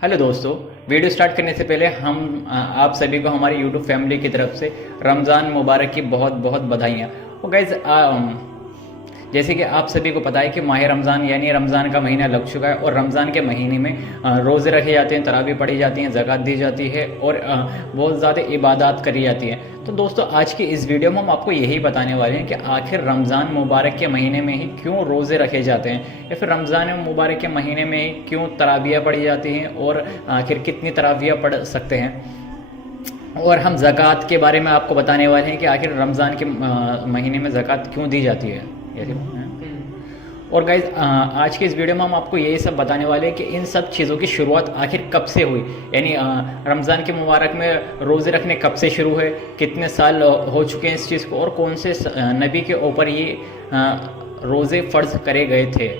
Hello दोस्तों, video start करने से पहले हम आप सभी को हमारी यूट्यूब फैमिली की तरफ से रमज़ान मुबारक की बहुत बहुत बधाइयाँ। और गाइज़, जैसे कि आप सभी को पता है कि माह रमज़ान यानी रमज़ान का महीना लग चुका है और रमज़ान के महीने में रोज़े रखे जाते हैं, तरावी पढ़ी जाती हैं, ज़कात दी जाती है और बहुत ज़्यादा इबादत करी जाती है। तो दोस्तों, आज की इस वीडियो में हम आपको यही बताने वाले हैं कि आखिर रमज़ान मुबारक के महीने में ही क्यों रोज़े रखे जाते हैं, या फिर रमज़ान मुबारक के महीने में ही क्यों तरावियाँ पढ़ी जाती हैं और आखिर कितनी तरावियाँ पढ़ सकते हैं। और हम ज़कात के बारे में आपको बताने वाले हैं कि आखिर रमज़ान के महीने में ज़कात क्यों दी जाती है। और गाइज़, आज के इस वीडियो में हम आपको यही सब बताने वाले हैं कि इन सब चीज़ों की शुरुआत आखिर कब से हुई, यानी रमज़ान के मुबारक में रोज़े रखने कब से शुरू है, कितने साल हो चुके हैं इस चीज़ को, और कौन से नबी के ऊपर ये रोज़े फ़र्ज़ करे गए थे।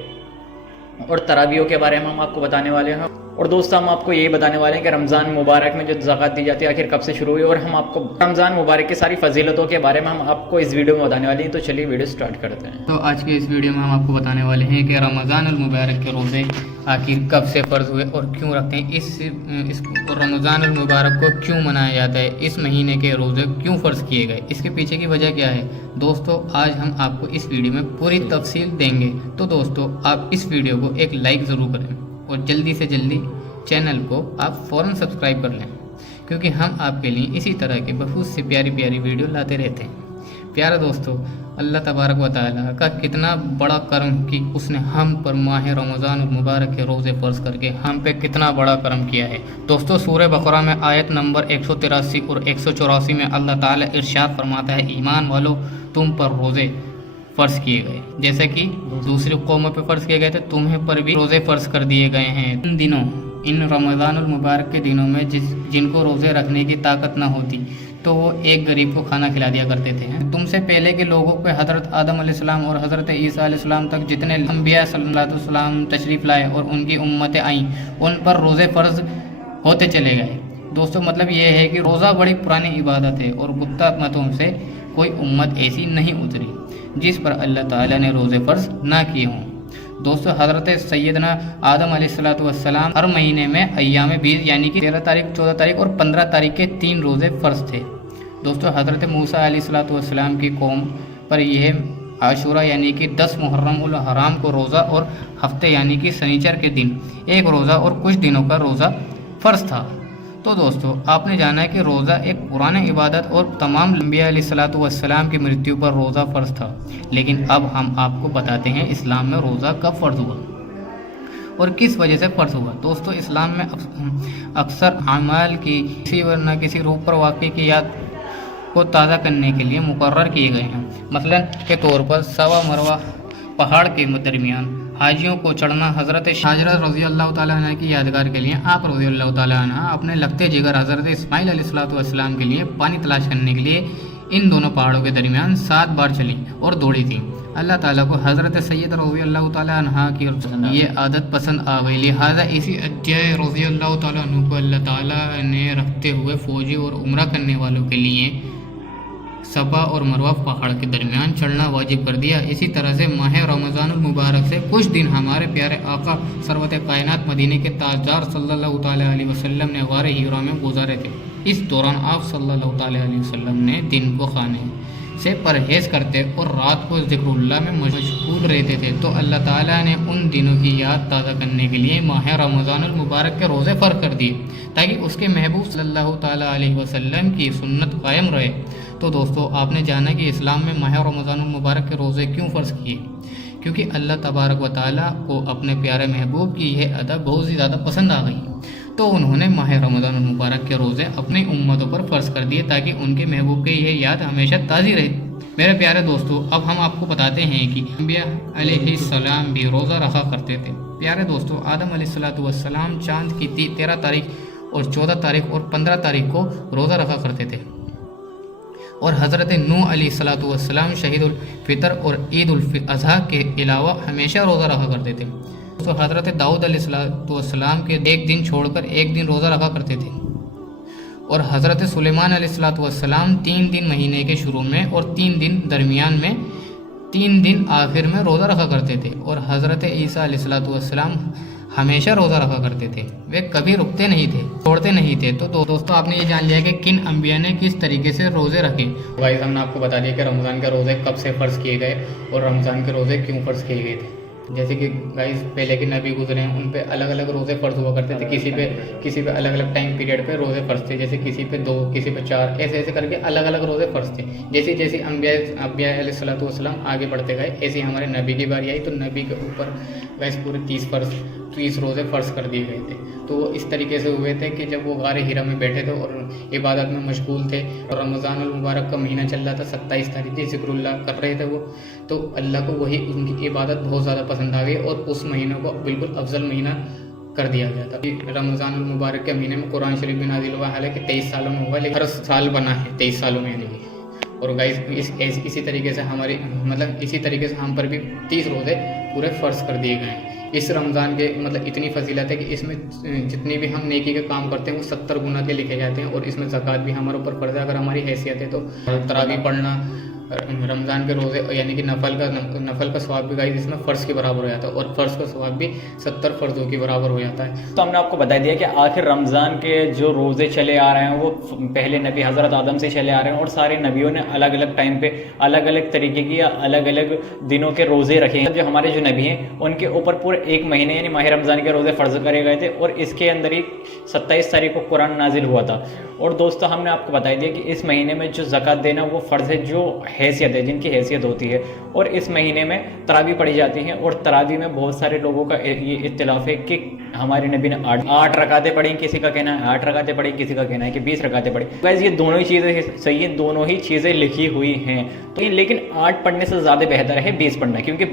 और तरावियों के बारे में हम आपको बताने वाले हैं। और दोस्तों, हम आपको यही बताने वाले हैं कि रमज़ान मुबारक में जो ज़कात दी जाती है आखिर कब से शुरू हुई, और हम आपको रमज़ान मुबारक की सारी फजीलतों के बारे में हम आपको इस वीडियो में बताने वाले हैं। तो चलिए वीडियो स्टार्ट करते हैं। तो आज के इस वीडियो में हम आपको बताने वाले हैं कि रमज़ान मुबारक के रोज़े आखिर कब से फ़र्ज़ हुए और क्यों रखते हैं, इस रमज़ान मुबारक को क्यों मनाया जाता है, इस महीने के रोज़े क्यों फ़र्ज़ किए गए, इसके पीछे की वजह क्या है। दोस्तों, आज हम आपको इस वीडियो में पूरी तफसील देंगे। तो दोस्तों, आप इस वीडियो को एक लाइक ज़रूर करें और जल्दी से जल्दी चैनल को आप फ़ौरन सब्सक्राइब कर लें, क्योंकि हम आपके लिए इसी तरह के बहुत सी प्यारी प्यारी वीडियो लाते रहते हैं। प्यारे दोस्तों, अल्लाह तबारक व तआला का कितना बड़ा करम कि उसने हम पर माह रमज़ान मुबारक के रोज़े फ़र्ज़ करके हम पे कितना बड़ा करम किया है। दोस्तों, सूरह बकरा में आयत नंबर 183 और 184 में अल्लाह ताला इरशाद फरमाता है, ईमान वालों, तुम पर रोज़े फ़र्ज़ किए गए जैसे कि दूसरी कौमों पे फ़र्ज़ किए गए थे, तुम्हें पर भी रोज़े फ़र्ज़ कर दिए गए हैं। इन रमज़ान मुबारक के दिनों में जिनको रोज़े रखने की ताकत न होती तो वो एक गरीब को खाना खिला दिया करते थे। तुमसे पहले के लोगों पे हज़रत आदम अलैहिस्सलाम और हज़रत ईसा अलैहिस्सलाम तक जितने अंबिया सल्लल्लाहु तशरीफ़ लाए और उनकी उम्मतें आईं, उन पर रोज़े फ़र्ज़ होते चले गए। दोस्तों, मतलब ये है कि रोज़ा बड़ी पुरानी इबादत है और गुप्ता मतों से कोई उम्मत ऐसी नहीं उतरी जिस पर अल्लाह ताला ने रोज़े फ़र्ज़ ना किए हों। दोस्तों, हज़रत सैयदना आदम अलैहिस्सलाम हर महीने में अय्याम बीज यानी कि 13 तारीख, 14 तारीख और 15 तारीख के 3 रोज़े फ़र्ज़ थे। दोस्तों, हज़रत मूसा अलैहिस्सलाम की कौम पर यह आशूरा यानी कि 10 मुहर्रम उल हराम को रोज़ा और हफ्ते यानी कि शनिचर के दिन एक रोज़ा और कुछ दिनों का रोज़ा फ़र्ज़ था। तो दोस्तों, आपने जाना है कि रोज़ा एक पुरानी इबादत और तमाम अंबिया अलैहिस्सलाम की मृत्यु पर रोज़ा फ़र्ज़ था। लेकिन अब हम आपको बताते हैं इस्लाम में रोज़ा कब फ़र्ज़ हुआ और किस वजह से फ़र्ज़ हुआ। दोस्तों, इस्लाम में अक्सर अमाल की किसी वरना किसी रूप पर वाक़ई की याद को ताज़ा करने के लिए मुकर्रर किए गए हैं। मसलन के तौर पर सवा मरवा पहाड़ के दरमियान हाजियों को चढ़ना, हज़रत हाजरा रज़ी अल्लाह ताला अन्हा की यादगार के लिए आप रज़ी अल्लाह ताला अन्हा अपने लगते जिगर हज़रत इस्माइल अलैहिस्सलाम के लिए पानी तलाश करने के लिए इन दोनों पहाड़ों के दरमियान 7 बार चली और दौड़ी थी। अल्लाह ताला को हज़रत सैयद रज़ी अल्लाह ताला अन्हा की ये आदत पसंद आ गई, लिहाजा इसी अध्याय रज़ी अल्लाह ताला अन्हु को अल्लाह ताला ने रखते हुए फ़ौजी और उम्रा करने वालों के लिए सफा और मरवा पहाड़ के दरमियान चढ़ना वाजिब कर दिया। इसी तरह से माह रमज़ान मुबारक से कुछ दिन हमारे प्यारे आका सरवत कायनात मदीने के ताजदार सल्लल्लाहु अलैहि वसल्लम ने गारे हीरा में गुजारे थे। इस दौरान आप सल्लल्लाहु अलैहि वसल्लम ने दिन को खाने से परहेज़ करते और रात को ज़िक्रुल्लाह में मशगूल रहते थे। तो अल्लाह ताला ने उन दिनों की याद ताज़ा करने के लिए माह रमज़ान मुबारक के रोज़े फ़र्ज़ कर दिए ताकि उसके महबूब सल्लल्लाहु अलैहि वसल्लम की सुन्नत कायम रहे। तो दोस्तों, आपने जाना कि इस्लाम में माह रमज़ान मुबारक के रोज़े क्यों फ़र्ज़ किए, क्योंकि अल्लाह तबारक व तआला को अपने प्यारे महबूब की यह अदा बहुत ही ज़्यादा पसंद आ गई, तो उन्होंने माह रमज़ान मुबारक के रोज़े अपनी उम्मतों पर फ़र्ज़ कर दिए ताकि उनके महबूब की यह याद हमेशा ताज़ी रहे। मेरे प्यारे दोस्तों, अब हम आपको बताते हैं कि अंबिया अलैहिस्सलाम भी रोज़ा रखा करते थे। प्यारे दोस्तों, आदम अलैहिस्सलाम चाँद की 13 तारीख और 14 तारीख और 15 तारीख को रोज़ा रखा करते थे, और हज़रत नूह अलैहिस्सलाम शहीद उल फितर और ईद उल अज़हा के अलावा हमेशा रोज़ा रखा करते थे। तो हज़रत दाऊद अलैहिस्सलाम के एक दिन छोड़कर एक दिन रोज़ा रखा करते थे, और हज़रत सुलेमान अलैहिस्सलाम 3 दिन महीने के शुरू में और 3 दिन दरमियान में, 3 दिन आखिर में रोज़ा रखा करते थे, और हज़रत ईसा अलैहिस्सलाम हमेशा रोज़ा रखा करते थे, वे कभी रुकते नहीं थे, छोड़ते नहीं थे। तो दोस्तों आपने ये जान लिया कि किन अंबिया ने किस तरीके से रोज़े रखे। गाइस हमने आपको बता दिया कि रमज़ान के रोज़े कब से फ़र्ज़ किए गए और रमज़ान के रोज़े क्यों फ़र्ज़ किए गए थे। जैसे कि गाइस पहले के नबी गुजरे हैं, उन पे अलग अलग रोज़े फ़र्ज़ हुआ करते थे, किसी पे अलग अलग टाइम पीरियड पे रोज़े फ़र्ज़ थे, जैसे किसी पे 2, किसी पे 4, ऐसे ऐसे करके अलग अलग रोज़े फ़र्ज़ थे। जैसे जैसे अंबिया अलैहिस्सलातु वस्सलाम आगे बढ़ते गए, ऐसे ही हमारे नबी की बारी आई तो नबी के ऊपर गाइस पूरे 30 रोज़े फ़र्ज़ कर दिए गए थे। तो वो इस तरीके से हुए थे कि जब वो गारे हिरा में बैठे थे और इबादत में मशगूल थे और रमज़ान अल मुबारक का महीना चल रहा था, 27 तारीख थी, ज़िक्रुल्लाह कर रहे थे वो, तो अल्लाह को वही उनकी इबादत बहुत ज़्यादा पसंद आ गई और उस महीने को बिल्कुल अफजल महीना कर दिया गया था। रमज़ान अल मुबारक के महीने में कुरान शरीफ भी नाज़िल हुआ, हालांकि 23 सालों में हुआ, लेकिन हर साल बना है 23 सालों में यानी कि। और गाइस इसी तरीके से हमारी इसी तरीके से हम पर भी 30 रोज़े पूरे फ़र्ज़ कर दिए गए हैं। इस रमज़ान के इतनी फजीलत है कि इसमें जितनी भी हम नेकी के काम करते हैं वो 70 गुना के लिखे जाते हैं और इसमें ज़कात भी हमारे ऊपर फ़र्ज़ है। अगर हमारी हैसियत है तो तरावी पढ़ना रमज़ान के रोज़े यानी कि नफल का सवाब भी गाइस इसमें फ़र्ज़ के बराबर हो जाता है और फ़र्ज़ का सवाब भी 70 फ़र्ज़ों के बराबर हो जाता है। तो हमने आपको बता दिया कि आखिर रमज़ान के जो रोज़े चले आ रहे हैं वो पहले नबी हज़रत आदम से चले आ रहे हैं और सारे नबियों ने अलग अलग टाइम पे अलग अलग तरीके की या अलग अलग दिनों के रोज़े रखे हैं। जो हमारे जो नबी हैं उनके ऊपर पूरे एक महीने यानी माह रमज़ान के रोज़े फ़र्ज़ करे गए थे और इसके अंदर ही 27 तारीख को कुरान नाजिल हुआ था। और दोस्तों हमने आपको बता दिया कि इस महीने में जो ज़कात देना वो फ़र्ज़ है, जो हैसियत है, जिनकी हैसियत होती है। और इस महीने में तरावी पढ़ी जाती हैं और तरावी में बहुत सारे लोगों का ये इत्तिलाफ़ है कि हमारे नबी ने 8 रकातें पढ़ी, किसी का कहना है 8 रकातें पढ़ी, किसी का कहना है कि 20 रकातें पढ़ी। गाइस ये दोनों ही चीज़ें सही है, दोनों ही चीज़ें लिखी हुई हैं। तो लेकिन 8 पढ़ने से ज़्यादा बेहतर है 20 पढ़ना, क्योंकि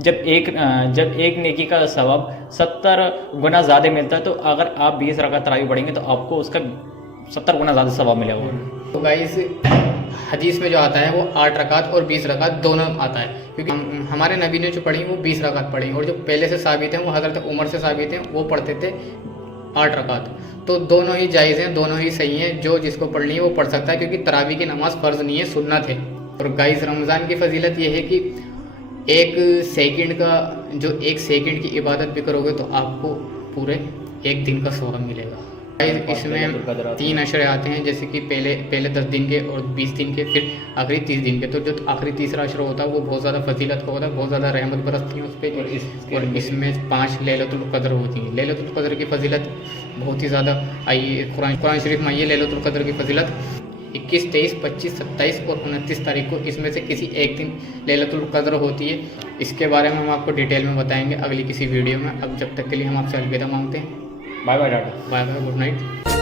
जब एक नेकी का सवाब 70 गुना ज़्यादा मिलता है, तो अगर आप 20 रकात तरावी पढ़ेंगे तो आपको उसका 70 गुना ज़्यादा सवाब मिलेगा। तो गाइस हदीस में जो आता है वो 8 रकात और 20 रकात दोनों आता है, क्योंकि हमारे नबी ने जो पढ़ी वो 20 रकात पढ़ी और जो पहले से साबित हैं वो हज़रत उमर से साबित हैं, वो पढ़ते थे 8 रकात। तो दोनों ही जायज़ हैं, दोनों ही सही हैं, जो जिसको पढ़नी है वो पढ़ सकता है, क्योंकि तरावी की नमाज़ फ़र्ज़ नहीं है, सुन्नत है। और गाइस रमज़ान की फजीलत ये है कि 1 सेकंड की इबादत भी करोगे तो आपको पूरे 1 दिन का सवाब मिलेगा। इसमें 3 अशरे आते हैं, जैसे कि पहले 10 दिन के और 20 दिन के, फिर आखिरी 30 दिन के। तो जो आखिरी तीसरा अशरा होता है वो बहुत ज़्यादा फजीलत का होता है, बहुत ज़्यादा रहमत बरसती है उस पर। और इसमें 5 लैलतुल क़द्र होती हैं। लैलतुल क़द्र की फजीलत बहुत ही ज़्यादा आई, कुरान शरीफ में आई है लैलतुल क़द्र की फजीलत 21, 23, 25, 27 और 29 तारीख को इसमें से किसी एक दिन लैलतुल क़द्र होती है। इसके बारे में हम आपको डिटेल में बताएंगे अगली किसी वीडियो में। अब जब तक के लिए हम आपसे अलविदा मांगते हैं। Bye bye tata, bye bye, good night.